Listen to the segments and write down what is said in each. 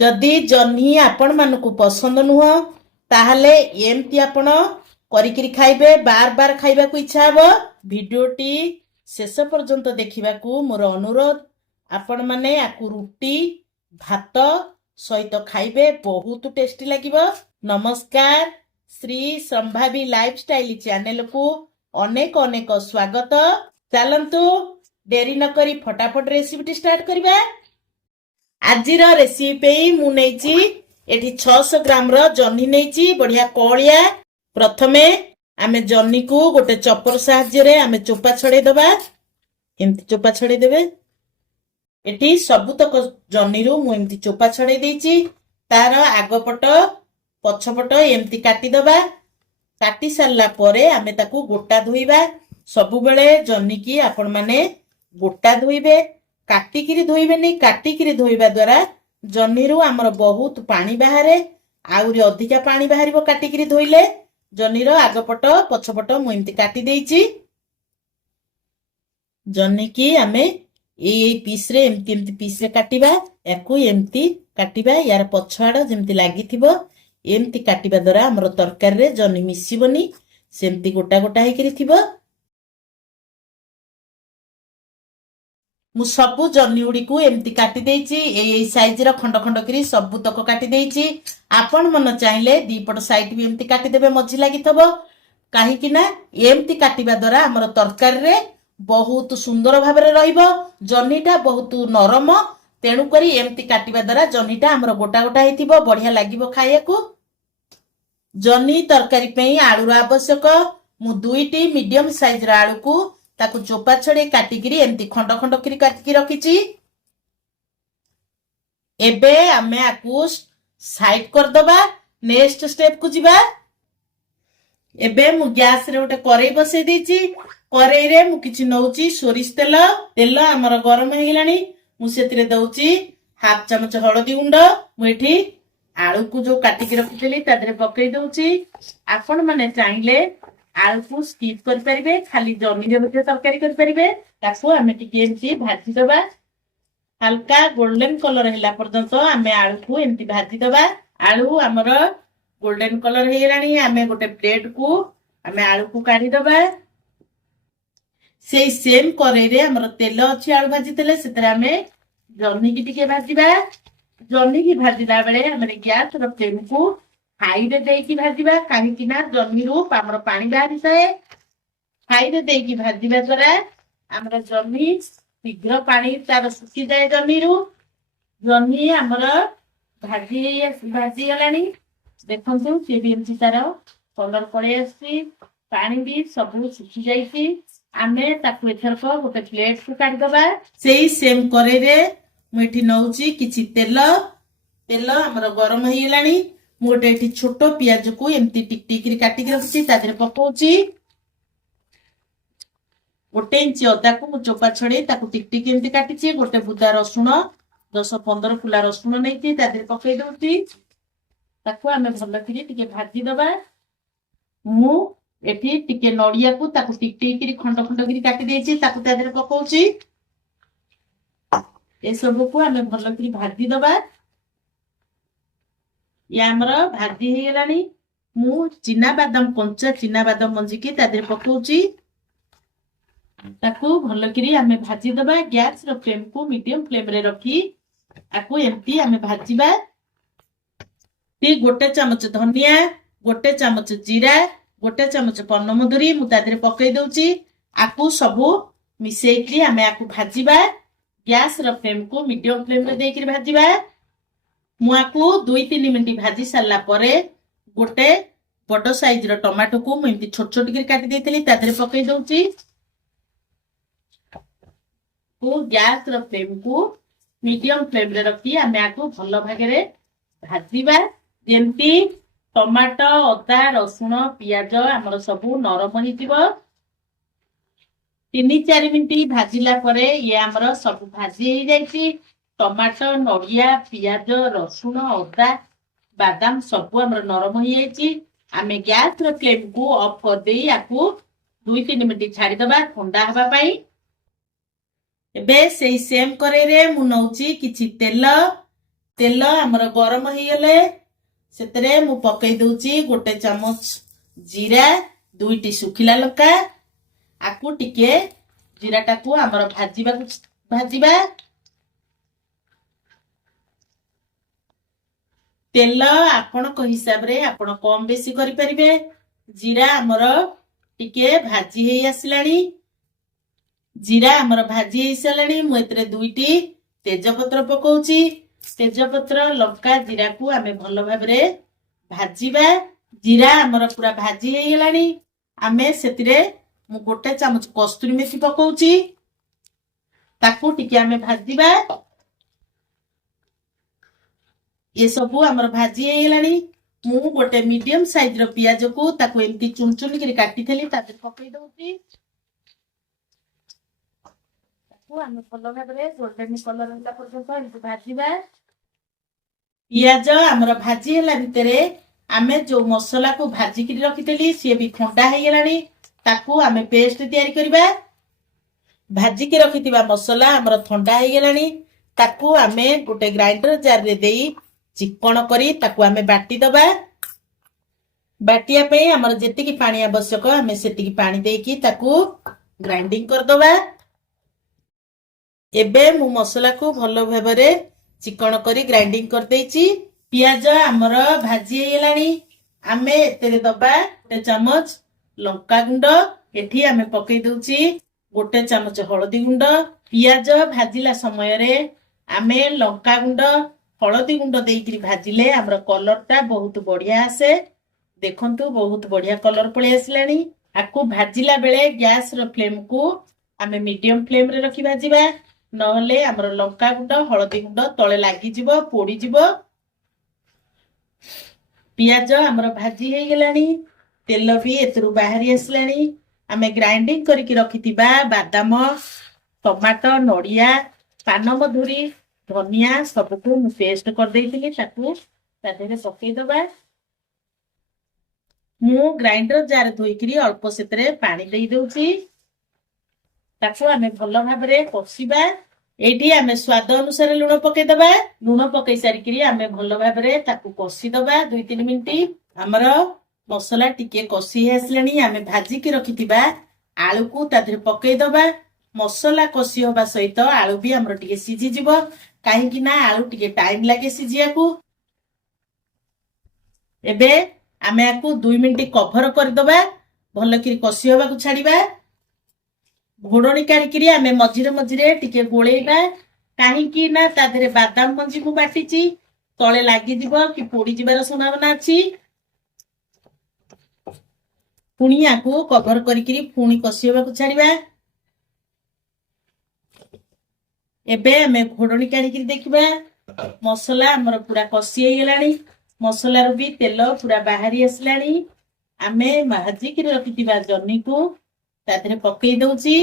जदि जह्नी आपण मानकु पसंद नुह ताहले एमती आपण करिकिरी खाइबे बार बार खाइबा को इच्छा हबो। भिडियोटी शेष पर्यंत देखिबाकू मोर अनुरोध। आपण माने आकु रुटी भात सहित खाइबे बहुत टेस्टी लागिबो। नमस्कार, श्री संभावी लाइफस्टाइल चैनल को अनेक अनेक स्वागत। चलंतु डेरी न करी फटाफट रेसिपी स्टार्ट करिबा। आजिर रेसिपी मु नेची एठी 600 ग्राम रो जन्नी नेची बढ़िया कलिया। प्रथमे आमे जन्नी को गोटे चपर साहाय्य रे आमे चोपा छड़े दबा। एमती चोपा छड़े देबे। एठी सबुतक जन्नी रो मु एमती चोपा छड़े देची। तार आगपट पछपट एमती काटी दबा। काटी सारला परे आमे ताकू गोटा धोइबा। सबु बेले जन्नी की आपण माने गोटा धोइबे, काटिकिरी धोइबे नहीं। काटिकिरी धोइबा द्वारा जन्नी रू आमर बहुत पानी बाहरे, आउरी अधिका पानी बाहरिबो काटिकिरी धोइले। जन्नी रो आगपट पछपट मु एमती काटी देइची। जन्नी की आमे एई पीस रे एमती एमती पीस रे काटिबा। याकू एमती काटिबा, यार पछाड़ जेमती लागिथिबो एमती काटिबा द्वारा आमर तरकारी रे जन्नी मिसिबोनी, सेमती गोटा गोटा हेकिरी थिबो। मु सबु जन्नी गुड़ी को एमती काटी देइची। एई साइज रो खंड खंड करी सबु तक काटी देइची। आपण मन चाहिले दीपट साइड भी एमती काटी देबे, मझी लागिथबो। काहे कि ना एमती काटिबा द्वारा हमर तरकारी रे बहुत सुंदर भाबरे रहिबो। जन्नीटा बहुत नरम, तेणु करी एमती काटिबा द्वारा जन्नीटा हमर गोटा गोटा हेतिबो, बढ़िया लागिबो खाइयाकू। जन्नी तरकारी पे आलूर आवश्यक। मु दुईटी मीडियम साइज रो आलू को ताकू चोपा छड़े काटिकिरी एमती खंड खंड करी काटिकी रखिची। एबे आमे आकू साइड कर दबा। नेक्स्ट स्टेप को जिबा। एबे मु गैस रे उठे करेई बसे देची। करेई रे मु किछि नउची सोरिष तेल। तेल हमर गरम हे गेलानी। मु सेतिरे दउची हाफ चमच हळदी गुंड। मु एठी आलू को जो काटिकी रखितली तादरे पकई दउची। आपण माने चाहिले आलू को स्किप कर परिबे, खाली जन्नी रे बते तरकारी कर परिबे। ताकू हमें टिके एमती भाजी दबा। हल्का गोल्डन कलर हैला पर्यंत हमें आलू को एमती भाजी दबा। आलू हमर गोल्डन कलर हे गेलानी। हमें गोटे प्लेट को हमें आलू को काढी दबा। सेई सेम करेई रे हमर तेल अछि आलू भाजी तेले, सेतरे हमें जन्नी की टिके भाजीबा। जन्नी की भाजीला बेले हमरे गैस रो फ्लेम को हाई रे देकी भाजीबा। काहे कि ना जन्नी रू हमर पानी बाहरी थाए। हाई रे देकी भाजीबा द्वारा हमर जन्नी शीघ्र पानी तार सुखी जाए। जन्नी रू जन्नी हमर भाजी गलानी। देखंतु से भी एमती तार कलर पड़े आसी, पानी भी सब सुखी जाइसी। आमे ताकू एथरको गोटे प्लेट को काढी दबा। सेही सेम करे रे मु एठी नउची किछि तेल। तेल हमर गरम हे गेलानी। मु गोटे एठी छोटो पियाज को एमती टिक टिक करी काटी के रखछि, तादरे पकोची। गोटे इंच अदा को मु चोपा छड़े ताकू टिक टिक एमती काटिछि। गोटे बुदा रसुण 10-15 फुला रसुण नेछि तादरे पकई दउछि। ताकू हमें भल करी टिके भाजी दबा। मु एठी टिके नडिया को ताकू टिक टिक करी खंड खंड करी काटी देछि, ताकू तादरे पकोछि। ए सब को हमें भल करी भाजी दबा। या हमर भाजी हे गेलानी। मु चिना बादाम कंचा चिना बादाम मंजी की तादरे पकोछि। ताकू भल करी हमें भाजी दबा। गैस रो फ्लेम को मीडियम फ्लेम रे रखी आकू एमती हमें भाजीबा। ती गोटे चमच धनिया, गोटे चमच जीरा, गोटे चमच पन्नमधुरी मु तादरे पकई दउची। आकू सबु मिसेइकरी हमें आकू भाजीबा। गैस रो फ्लेम को मीडियम फ्लेम रे देकरी भाजीबा। मु आकू 2-3 मिनिट भाजी सारला परे गोटे बड़ साइज रो टमाटो को मु एमती छोट छोट करी काटी देइतली तादरे पकई दउची। को गैस रो फ्लेम को मीडियम फ्लेम रे रखी हमें आकू भल भागरे भाजीबा। जेमती टमाटो अदा रसुण पियाज हमर सबु नरम हितिबो। 3-4 मिनिट भाजिला परे ये हमर सब भाजी हे जाईची। टमाटो नडिया पियाज रसुण अदा बादाम सबु हमर नरम हो जाईची। आमे गैस रो फ्लेम को ऑफ कर देई आकू 2-3 मिनिट छाड़ी दबा ठंडा हवा पाई। एबे सेई सेम करे रे मु नउची किछि तेल। तेल आमर गरम हो गले सेतरे मु पकई दउची 1 चामच जीरा 2टी सुखिला लंका आकु टिके जीराटा को आमर भाजीबा तेल आपण को हिसाब रे आपण कम बेसी करि परिबे। जीरा आमर टिके भाजी हे आसलानी जीरा आमर भाजी हे सलानी मु एतरे 2टी तेजपत्र पकाउची तेजपत्र लंका जीरा को आमे भलो भाबरे भाजीबा। जीरा आमर पूरा भाजी हे गेलानी आमे सेतिरे मु 1 चामच कस्तूरी मेथी पकाउची ताकू टिके आमे भाजीबा। ये सबू आमर भाजी हे गेलानी मु 1 मीडियम साइज रो पियाज को ताकू एमती चुन चुन करी काटी थली ताते पकई दउची ताकू आमे भलो भाबरे गोल्डन कलर होला पर्यंत एमती भाजीबा। पियाज आमर भाजी होला भितरे आमे जो मसला को भाजी करी रखितली से भी ठंडा हे गेलानी ताकू आमे पेस्ट तैयारी करबा। भाजी के रखितिबा मसला आमर ठंडा हे गेलानी ताकू आमे गोटे ग्राइंडर जार रे देई चिकन करी ताकू आमे बाटी दबा। बाटिया पे आमर जेतिकी पानी आवश्यक आमे सेतिकी पानी देकी ताकू ग्राइंडिंग कर दबा। एबे मु मसला को भलो भाबरे चिकन करी ग्राइंडिंग कर देची। पियाज आमर भाजी हे गेलानी आमे एतेरे दबा 1 चामच लंका गुंड एठी आमे पकई दउची 1 चामच हळदी गुंड। पियाज भाजिला समय रे आमे लंका गुंड हळदी गुंड देइकरी भाजिले आमर कलरटा बहुत बढ़िया आसे। देखंतु बहुत बढ़िया कलर पळे आसलानी। आकु भाजिला बेले गैस रो फ्लेम को आमे मीडियम फ्लेम रे रखी भाजिबा नहले आमर लंका गुंड हळदी गुंड तळे लागि जिवो पोडी जिवो। पियाज आमर भाजी हे गेलानी तेल भी एतरु बाहरी आसलानी आमे ग्राइंडिंग करके रखिथिबा बादाम टमाटो नड़िया पानमधुरी धनिया सबको मु पेस्ट कर देइथिली ताकू तादेरे पकई दबा। मु ग्राइंडर जार धोइकरी अल्प सेतरे पानी देई दउची ताकू आमे भलो भाबरे कसिबा। एठी आमे स्वाद अनुसार लूण पकई दबा। लूण पकई सारिकरी आमे भलो भाबरे ताकू कसी दबा 2-3 मिनिट। हमर मसला टिके कसी आसलानी आमे भाजी के रखिथिबा आलू को तादेरे पकई दबा। मसला कसी होबा सहित आलू भी हमर टिके सिझी जिवो काहे कि ना आलू टिके टाइम लागे सिझिया को। एबे आमे आकू 2 मिनिट कवर कर दबा भलो कि कसी होबा को छाड़ीबा। घोड़णी काढ़िकी आमे मझिरे मझिरे टिके गोलेइबा काहे कि ना तादेरे बादाम मंजी को बाटीची तळे लागि जिवो कि पोडी जिबार संभावना अछि। पुनिया को कवर करिकरी पुनी कसी होबा को छाड़ीबा। एबे आमे घोड़णी काढ़िकी देखिबा मसला हमर पूरा कसी हे गेलानी मसला रो भी तेल पूरा बाहरी आसलानी। आमे भाजी के रखिथिबा जन्नी को तादेरे पकई दउची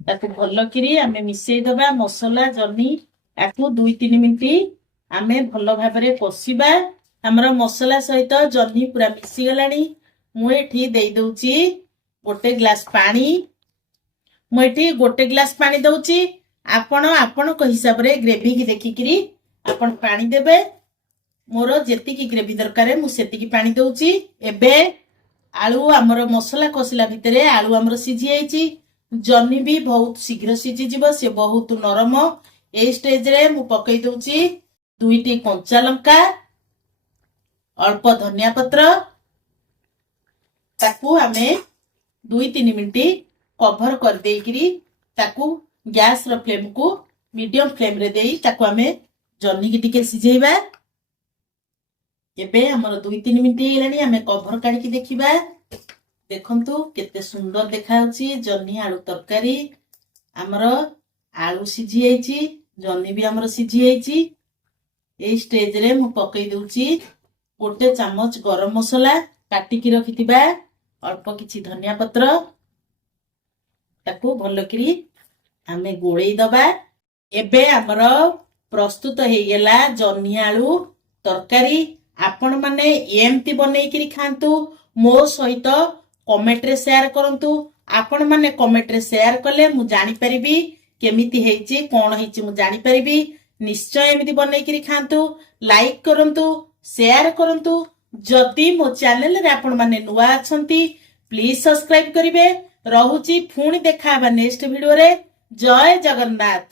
ताकू भलो करी आमे मिसेई दबा मसला जन्नी आकू 2-3 मिनिट आमे भलो भाबरे कसिबा। हमर मसला सहित जन्नी पूरा मिसी गलानी मु एठी देई दउची 1 ग्लास पानी। मु एठी 1 ग्लास पानी दउची आपण को हिसाब रे ग्रेवी की देखिकरी आपण पानी देबे। मोर जेति की ग्रेवी दरकार मु सेति की पानी दउची। एबे आलू हमर मसला कसिला भितरे आलू हमर सिझी आइची जन्नी भी बहुत शीघ्र सिझी जिवो से बहुत नरम। ए स्टेज रे मु पकई दउची 2टी कंचा लंका अल्प धनिया पत्र ताकू हमें 2-3 मिनिट कवर कर देइकरी ताकू गैस रो फ्लेम को मीडियम फ्लेम रे देई ताकू हमें जन्नी की टिके सिझेइबा। एबे हमर 2-3 मिनिट हेलानी हमें कवर काढी की देखिबा। देखंतु केते सुंदर देखाउची जन्नी आलू तरकारी। हमर आलू सिझी आइची जन्नी भी हमर सिझी आइची। ए स्टेज रे मु पकई दउची 1 चामच गरम मसला काटी की रखिथिबा अल्प किछि धनिया पत्र ताकू भलो करी हमें गोळेई दबा। एबे हमर प्रस्तुत हे गेला जन्नी आलू तरकारी। आपण माने एमती बनै करी खांतु मो सहित कमेंट रे शेयर करंतु। आपण माने कमेंट रे शेयर कले मु जानि परिबी केमिति हेइची कोन हेइची मु जानि परिबी। निश्चय एमती बनैकिरी खातु लाइक करंतु शेयर करंतु जदि मो चैनल रे आपण माने नुआ अछंती प्लीज सब्सक्राइब करिवे। रहुची पुणी देखा नेक्स्ट वीडियो रे। जय जगन्नाथ।